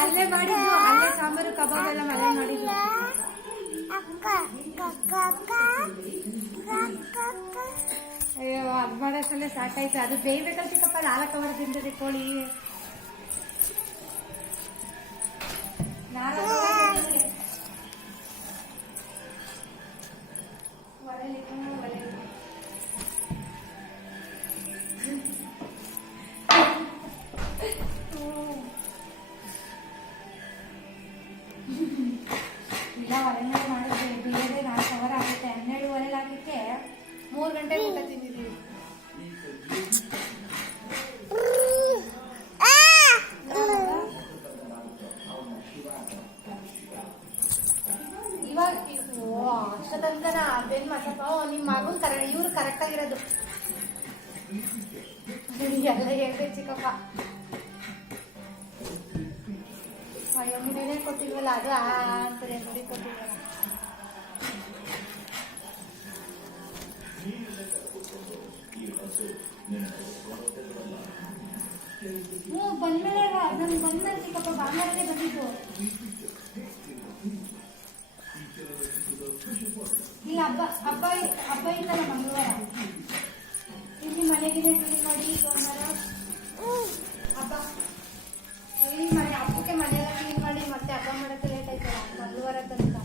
ಅಲ್ಲೇ ಮಾಡಿದ್ದು, ಅಲ್ಲೇ ಸಾಂಬಾರು ಕಬಾಬ್ ಎಲ್ಲ ಮನೆ ಮಾಡಿದ್ದು. ಅಯ್ಯೋ ಅದ್ ಮಾಡೋಷ್ಟಲ್ಲೇ ಸಾಕಾಯ್ತು. ಅದು ಬೇಯ್ಬೇಕಲ್ಲ ಚಿಕ್ಕಪ್ಪ, ಅದು ಹಾಲಕ್ಕ ಹೊರದಿಂದದೆ ಕೋಳಿ. ಇಲ್ಲ ಹೊರಗಡೆ ಮಾಡಿದ್ರೆ ಬೇರೆ 4 ಅವರ್ ಆಗುತ್ತೆ. 12:15 ಆಗಕ್ಕೆ 3 ಗಂಟೆಗೆ ಊಟ ತಿಂದಿದ್ದೀವಿ. ಇವಾಗ ಅಷ್ಟ ತನಕನ ಬೆನ್ ಮಸಪ್ಪ ನಿಮ್ಮ ಮಗನ್ ಇವ್ರು ಕರೆಕ್ಟ್ ಆಗಿರೋದು ಎಲ್ಲ ಹೇಳ್ಬೇಕು ಚಿಕ್ಕಪ್ಪ. ಅಯ್ಯೋ ಮುಡಿನೇ ಕೊಟ್ಟಿಲ್ವಲ್ಲ, ಅದು ಅಂತಾರೆ ಮುಡಿ ಕೊಟ್ಟಿಲ್ವಲ್ಲ. ಬಂದ್ಮೇಲೆ ನನ್ ಬಂದ್ಮೇಲೆ ಚಿಕ್ಕಪ್ಪ ಭಾನುವಾರನೇ ಬಂದಿದ್ದು. ಇಲ್ಲ ಹಬ್ಬ ಇತ್ತಲ್ಲ ಮಂಗಳವಾರ. ಇಲ್ಲಿ ಮನೆಗಿನ ಕ್ಲೀನ್ ಮಾಡಿ ಸೋಮವಾರ ಹಬ್ಬ, ಇಲ್ಲಿ ಮನೆ ಹಬ್ಬಕ್ಕೆ ಮನೆಯೆಲ್ಲ ಕ್ಲೀನ್ ಮಾಡಿ ಮತ್ತೆ ಹಬ್ಬ ಮಾಡೋಕ್ಕೆ ಲೇಟ್ ಆಯ್ತಲ್ಲ ಮಂಗಳವಾರ ತನಕ.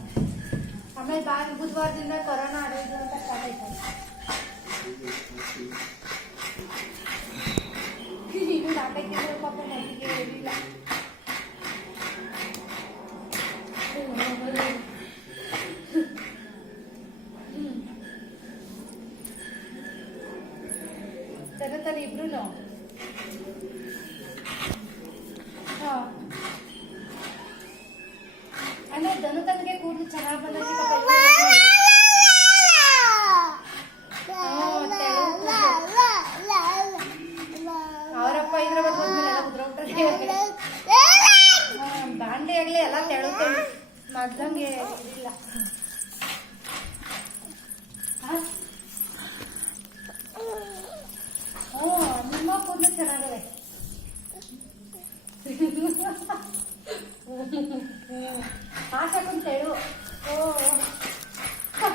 ಆಮೇಲೆ ಬುಧವಾರದಿಂದ ಕೊರೋನಾ ಆಡೋದು ಅಂತ ಸ್ಟಾರ್ಟ್ ಆಯ್ತಲ್ಲ. ಇದು ನಾಟಕ ಪಾಪ ನನಗೆ ಹೇಳಿಲ್ಲ. ತಗೋತಾರೆ ಇಬ್ರು. ಅಂದ್ರೆ ಧನು ತನಗೆ ಕೂದಲು ಚೆನ್ನಾಗಿ ಬಂದ ಅವರಪ್ಪ ಹೈದ್ರಾಬಾದ್ ಹೋದ್ಮೇಲೆ ಎಲ್ಲ ಉದ್ರಬಿಟ್ರೆ ಬಾಂಡೆ ಆಗ್ಲಿ ಎಲ್ಲ ತೆಳುತ್ತೆ, ಮೊದ್ಲಂಗೆ ಇದಿಲ್ಲ. ನಿಮ್ಮ ಕೂದಲು ಚೆನ್ನಾಗವೆ. ಆಶಾಕನ್ ತೆಳು,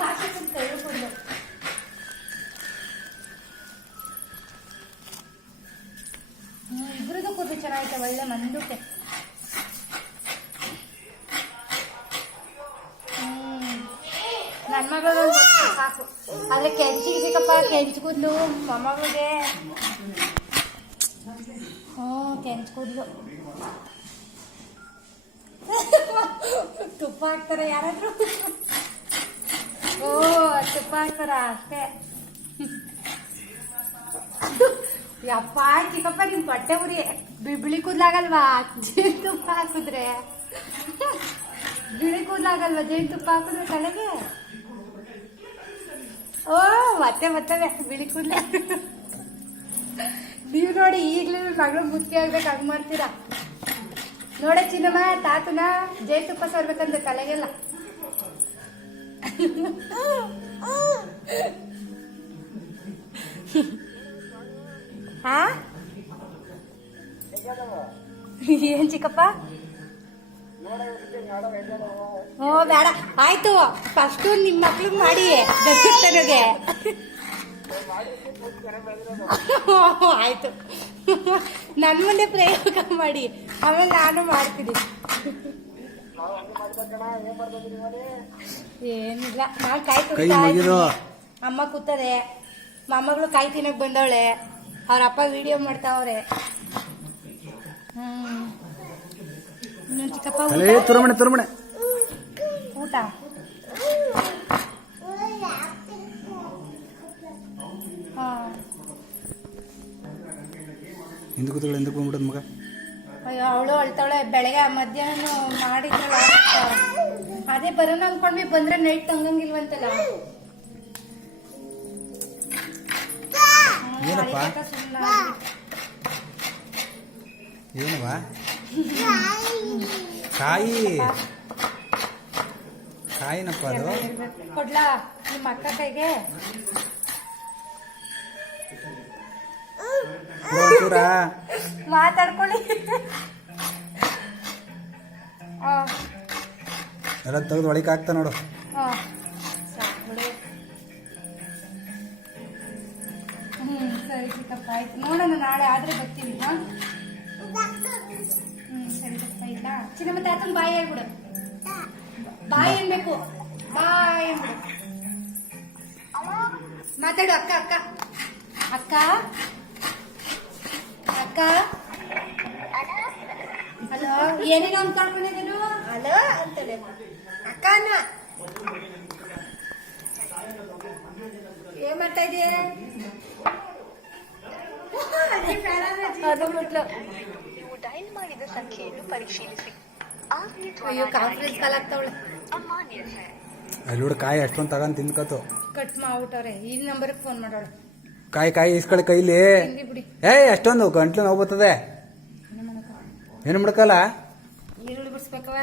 ಆಶಾಕನ್ ತೆಳು ಕೂದಲು. ಇಬ್ರದ್ದು ಕೂದಲು ಚೆನ್ನಾಗೈತೆ, ಒಳ್ಳೆ ಮಂದುಕೆ. ನನ್ನ ಮಗಳು ಸಾಕು, ಆದ್ರೆ ಕೆಂಚಿಗೆ ಚಿಕ್ಕಪ್ಪ ಕೆಂಚು ಕೂದಲು ಮೊಮ್ಮಗಳಿಗೆ. ಕೆಂಚು ಕೂದಲು ತುಪ್ಪ ಹಾಕ್ತಾರ ಯಾರಾದ್ರೂ? ತುಪ್ಪ ಹಾಕ್ತಾರ ಅಷ್ಟೇ. ಯಪ್ಪ ಚಿಕ್ಕಪ್ಪ ನಿಮ್ ಬಟ್ಟೆ ಉರಿ ಬಿಳಿ ಕೂದ್ಲಾಗಲ್ವಾ ಜೇನುತುಪ್ಪ ಹಾಕಿದ್ರೆ? ಬಿಳಿ ಕೂದ್ಲಾಗಲ್ವಾ ಜೇನುತುಪ್ಪ ಹಾಕಿದ್ರೆ ತಲೆಗೆ? ಮತ್ತೆ ಬರ್ತವೆ ಬಿಳಿ ಕೂದ್ಲ. ನೀವು ನೋಡಿ ಈಗ್ಲೂ ಮಗಳು ಮುತ್ತಿ ಆಗ್ಬೇಕು ಹಂಗ್ ಮಾಡ್ತೀರಾ. ನೋಡೆ ಚಿನ್ನಮ್ಮ ತಾತನ ಜೇನುತುಪ್ಪ ಸರ್ಬೇಕಂದ್ರೆ ತಲೆಗೆಲ್ಲ. ಹಾ ಏನ್ ಚಿಕ್ಕಪ್ಪ? ಬೇಡ ಆಯ್ತು, ಫಸ್ಟ್ ನಿಮ್ ಮಕ್ಳಿಗೆ ಮಾಡಿ ದರ್ಶನಗೆ. ಆಯ್ತು, ನನ್ ಮುಂದೆ ಪ್ರಯೋಗ ಮಾಡಿ, ಆಮೇಲೆ ನಾನು ಮಾಡ್ತೀನಿ. ಏನಿಲ್ಲ, ನಾನ್ ಕಾಯಿ ತುಳಿತಾ ಅಮ್ಮ ಕೂತದೆ, ಮೊಮ್ಮಗಳು ಕಾಯಿ ತಿನ್ನಕ್ ಬಂದವಳೆ, ಅವ್ರ ಅಪ್ಪ ವಿಡಿಯೋ ಮಾಡ್ತಾವ್ರೆ. ಚಿಕ್ಕಪ್ಪ ಊಟ ಮಗ. ಅಯ್ಯೋ ಅವಳು ಅಳ್ತಾವಳೆ. ಬೆಳಗ್ಗೆ ಮಧ್ಯಾಹ್ನ ಮಾಡಿದ್ರಲ್ಲ ಅದೇ ಬರೋಣ ಅನ್ಕೊಂಡ್ವಿ, ಬಂದ್ರೆ ನೈಟ್ ತಂಗಂಗಿಲ್ವಂತಲ್ಲ. ಏನವಾ ಕಾಯಿ ಕಾಯಿನಪ್ಪ ಅದು. ಕೊಡ್ಲಾ ನಿಮ್ಮ ಅಕ್ಕ ಕೈಗೆ? ಮಾತಾಡ್ಕೊಳ್ಳಿ. ಆ, ಎಲ್ಲ ತೆಗೆದು ಒಳಗೆ ಹಾಕ್ತಾ ನೋಡು. ಆ. ಸಾಕು ಬಿಡು. ಸರಿ ಚಿಕ್ಕಪ್ಪ ಆಯ್ತು, ನೋಡೋಣ ನಾಳೆ ಆದ್ರೆ ಬರ್ತೀನಿ. ಸರಿ ಚಿಕ್ಕಪ್ಪ ಇಲ್ಲ ಚಿನ್ನಮ್ಮ ತಾತನ ಬಾಯಿ ಹೇಳ್ಬಿಡು. ಬಾಯಿ ಅನ್ಬೇಕು, ಬಾಯ್ ಅನ್ಬಿಡು. ಮಾತಾಡು ಅಕ್ಕ ಅಕ್ಕ ಅಕ್ಕ ಅಕ್ಕ. ಹಲೋ, ಏನೇನೋ ಅನ್ಕೊಂಡ್ಕೊಂಡಿದ್ದೇನು? ಹಲೋ ಅಂತೇಳಿ ಅಕ್ಕ ಅನ್ನ. ಏನ್ ಮಾಡ್ತಾ ಇದೀಯ? ಅದು ಬಿಟ್ಲು. ನೀವು ಡಯಲ್ ಮಾಡಿದ ಸಂಖ್ಯೆಯನ್ನು ಪರಿಶೀಲಿಸಿ. ಅಯ್ಯೋ ಕಾನ್ಫರೆನ್ಸ್ ಕಾಲ್ ಆಗ್ತಾವಳೆ. ಅಮಾನ್ಯ है. ಅಲ್ಲಿ ನೋಡು ಕಾಯಿ ಅಷ್ಟೊಂದು ತಗೊಂಡು ತಿನ್ಕತ್ತು. ಕಟ್ ಮಾಡ್ಬಿಟ್ಟವ್ರೆ. ಈ ನಂಬರ್ಗೆ ಫೋನ್ ಮಾಡೋಳು. ಕಾಯಿ ಇಸ್ಕೊಳ್ಳಿ ಕೈಲಿ. ತಿಂದಿ ಬಿಡಿ. ಅಷ್ಟೊಂದು ಗಂಟ್ಲು ನೋವು ಬರ್ತದೆ. ಏನು ಮಾಡಕ್ಕಲ್ಲ. ಈರುಳ್ಳಿ ಬಿಡಿಸ್ಬೇಕವ.